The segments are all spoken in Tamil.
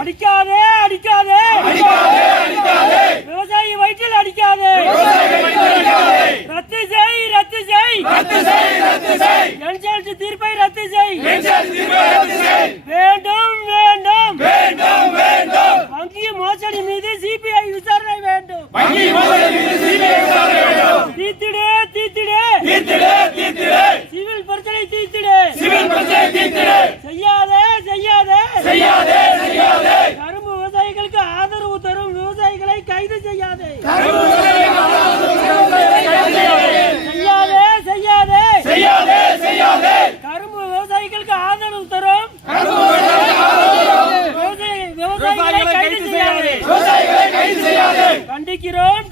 அடிக்காதே அடிக்காதே விவசாயி வயிற்றில் அடிக்காதே. ரத்து செய் ரத்து செய் என்ஜிஆர் தீர்ப்பை ரத்து செய். வேண்டும் வேண்டும் வங்கி மோசடி மீது சிபிஐ விசாரணை வேண்டும். தீர்த்திடு தீர்த்திடு சிவில் பிரச்சனை தீர்த்திடு. செய்யாதே கரும்பு விவசாயிகளுக்கு ஆதரவு தரும் விவசாயிகளை கைது செய்யாதே. கரும்பு விவசாயிகளுக்கு ஆதரவு தரும் விவசாயிகளை கைது செய்யாதே. கண்டிக்கிறோம்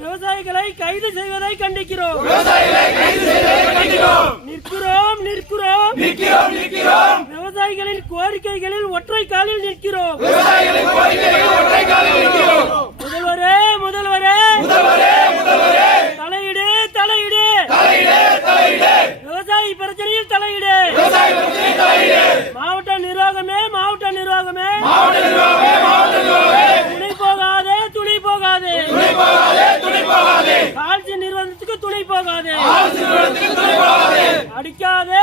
விவசாயிகளை கைது செய்வதை கண்டிக்கிறோம். நிற்கிறோம் விவசாயிகளின் கோரிக்கைகளில் ஒற்றை காலில் நிற்கிறோம். முதல்வரே தலையிடு விவசாயி பிரச்சனையில் தலையிடு. மாவட்ட நிர்வாகமே துணை போகாதே ஆட்சி நிர்வாகத்துக்கு துணை போகாதே. அடிக்காதே